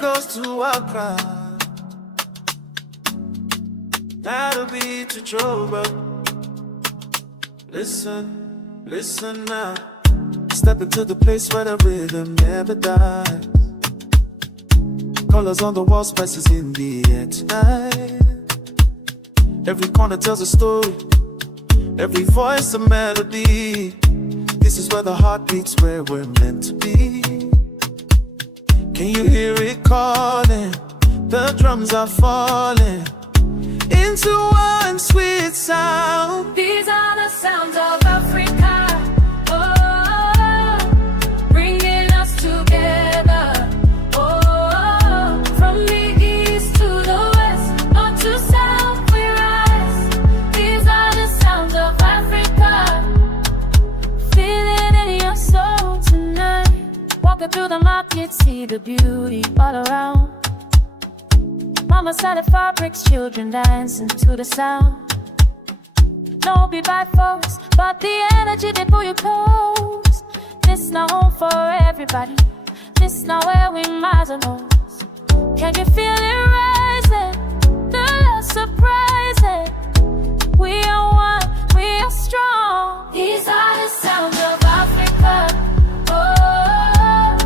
goes to Accra. That'll be to Joburg. Listen, listen now. Step into the place where the rhythm never dies. Colors on the wall, spices in the air tonight. Every corner tells a story, every voice a melody. This is where the heart beats, where we're meant to be. Can you hear it calling? The drums are falling into one sweet sound. These are the sounds of Africa, oh, bringing us together, oh, from the east to the west, north to south we rise. These are the sounds of Africa. Feel it in your soul tonight. Walking through the market, see the beauty all around. Mama started fabrics, children dancing to the sound. No be by force, but the energy they pull you close. This not home for everybody. This not where we miles and holes. Can you feel it rising? The love surprising. We are one, we are strong. These are the sounds of Africa. Oh,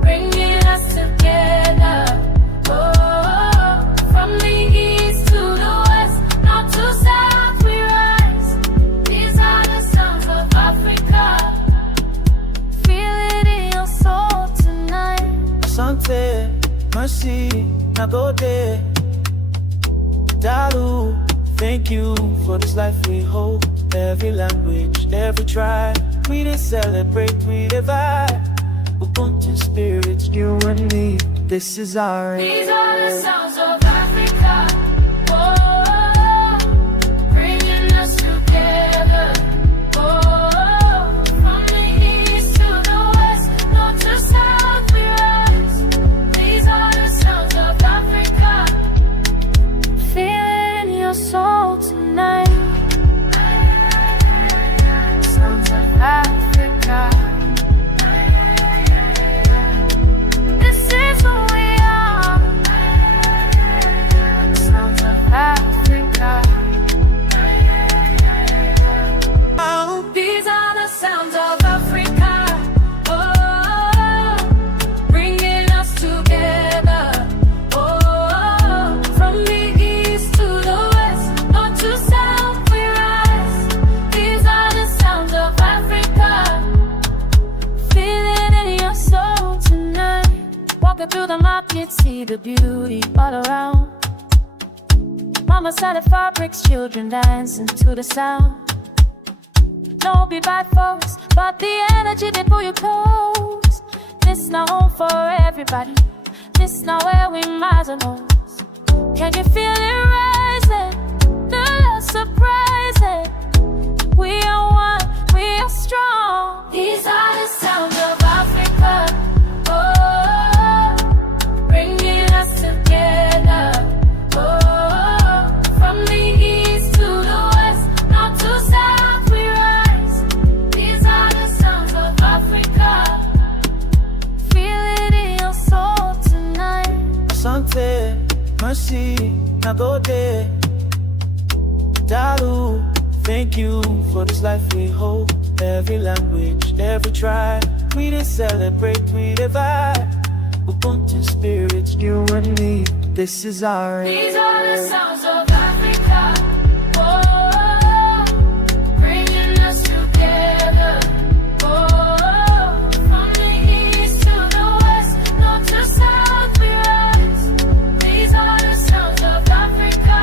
bringing us together. Mercy, now go there. Dalu, thank you for this life we hold. Every language, every tribe, we dey celebrate, we dey vibe. Ubuntu spirits, you and me, this is our end. These are the sounds of Africa, oh, bringing us together, oh, from the east to the west, north to south we rise. These are the sounds of Africa. Feel it in your soul tonight. Sounds of Africa. This is who we are. Sounds of Africa. These are the sounds of Africa. Oh, bringing us together. Oh, from the east to the west, north to south we rise. These are the sounds of Africa. Feel it in your soul tonight. Walking through the market, see the beauty all around. Mama started fabrics, children dancing to the sound. No be by force, but the energy they pull you close. This not home for everybody. This not where we miles and holes. Can you feel it rising? The love surprising. We are one, we are strong. These are the sounds of Africa. Oh, bringing us together. Oh, from the east to the west, north to south we rise. These are the sounds of Africa. Feel it in your soul tonight. Asante, mercy, now go there. Dalu, thank you for this life we hold. Every language, every tribe, we dey celebrate, we dey vibe. Ubuntu spirits, you and me, this is our end. These are the sounds of Africa. Oh, bringing us together. Oh, from the east to the west, north to south we rise. These are the sounds of Africa.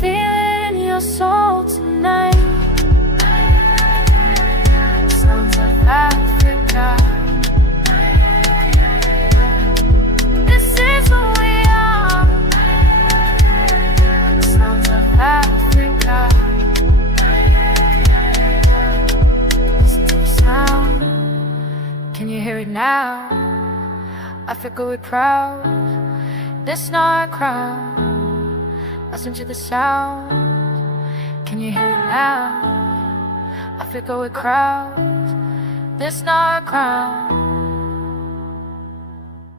Feel it in your soul tonight. Sounds of Africa. This is who we are. Sounds of Africa. Listen to the sound. Can you hear it now? Africa we're proud. This not our crown. Listen to the sound. Can you hear it now? Africa we're proud. This not our crown.